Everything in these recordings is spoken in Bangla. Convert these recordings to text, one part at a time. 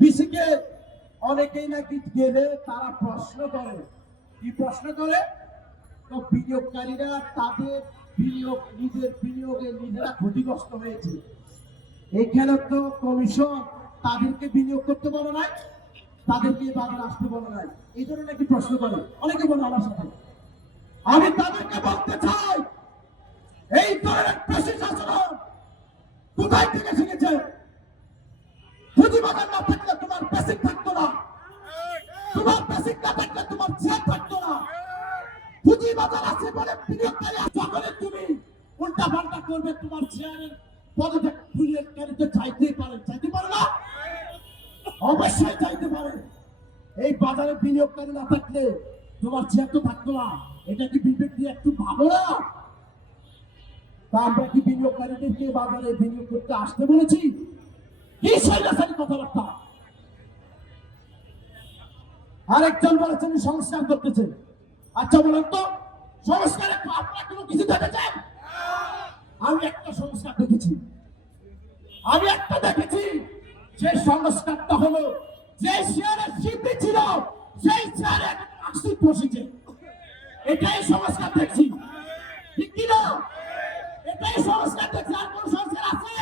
বিসিকে অনেকেই নাকি গেলে তারা প্রশ্ন করে। কি প্রশ্ন করে? তো বিনিয়োগকারীরা তাদের বিনিয়োগ, নিজের বিনিয়োগে নিজেরা ক্ষতিগ্রস্ত হয়েছে। এখানে তো কমিশন তাদেরকে বিনিয়োগ করতে বলে নাই, তাদেরকে বাজারে আসতে বলে নাই। এই জন্য নাকি প্রশ্ন করে। অনেকে বলে আমার সাথে। আমি তাদেরকে তোমার তোমার না। আছে বলে তুমি। উল্টা পাল্টা করবে তোমার চেয়ারের পারে। চাইতে পারে না? অবশ্যই চাইতে পারে। এই বাজারে বিনিয়োগকারী না থাকলে তোমার চেয়ার তো থাকতো না। এটা কি বিবেক দিয়ে একটু ভালো না? তা আমরা কি বিনিয়োগকারীদেরকে বাজারে বিনিয়োগ করতে আসতে বলেছি? কি কথাবার্তা? আরেকজন বলেছেন সংস্কার করতেছে আচ্ছা বলেন তো সংস্কারে আপনার কোনো কিছু দেখেছেন আমি একটা সংস্কার দেখেছি। আমি একটা দেখেছি, যে সংস্কারটা হলো, যে শেয়ারের স্মৃতি ছিল, সেই শেয়ারে বসেছে। এটাই সংস্কার দেখছি। ঠিক কিনা? এটাই সংস্কার দেখছি। আর কোন সংস্কার আছে?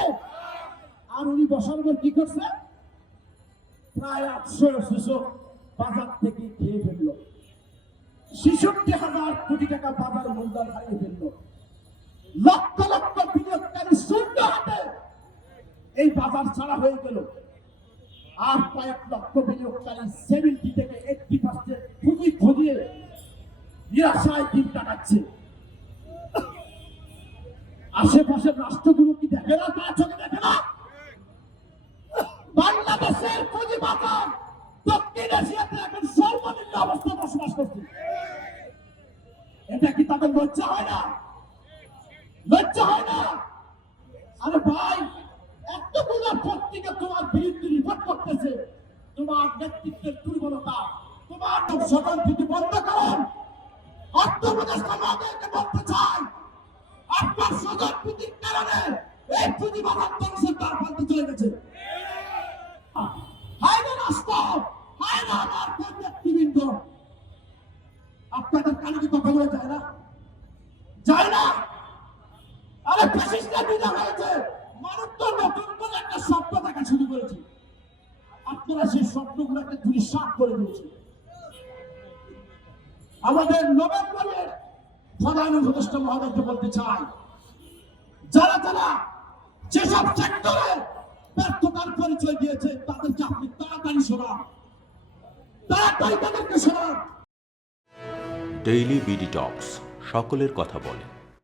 আর উনি বসার পর কি করছে? প্রায় আটশো শিশু বাজার থেকে খেয়ে ফেলল। ছেষট্টি হাজার কোটি টাকা বাজার মূল্যায়ন হারিয়ে ফেলল। লক্ষ লক্ষ বিনিয়োগকারী শূন্য হাতে এই বাজার ছাড়া হয়ে গেল। আর কয়েক লক্ষ বিনিয়োগকারী সেভেন্টি থেকে এইটটি পার্সেন্ট পুঁজি খুঁজিয়ে নিরাশায় দিন কাটাচ্ছে। আশেপাশের রাষ্ট্রগুলো কি দেখে না? তার চোখে দেখে না? বাংলাদেশের পুঁজি বাজার অবস্থায় বসবাস করছে। এটা কি তাদের লজ্জা হয় না? লজ্জা হয় না? আরে ভাই, এতগুলো পত্রিকা তোমার বিরুদ্ধে রিপোর্ট করতেছে। তোমার নেতৃত্বের দুর্বলতা, তোমার সকল ভীতি বন্ধ করুন। অর্থ উপদেষ্টা বলতে চাই, আপনার সদর ভীতির কারণে এই বাজার ধ্বংসের দ্বার প্রান্তে চলে গেছে হায় না রাষ্ট্র হায় না আমার কোন আপনাদের কানে কি কথা বলা যায় না? যায় না? আরে ফ্যাসিস্টরা বিদায় হয়েছে। মানুষ তো নতুন করে একটা স্বপ্ন দেখা শুরু করেছে। আপনারা সেই স্বপ্নগুলোকে দুরিশ্বাস করে দিয়েছে। আমাদের নভেম্বরের প্রধান উপদেষ্টা মহোদয়কে বলতে চাই, যারা যারা যেসব সেক্টরে ব্যর্থতার পরিচয় দিয়েছে, তাদেরকে আপনি তাড়াতাড়ি শোনান। ডেইলি বিডি টক্স সকলের কথা বলে।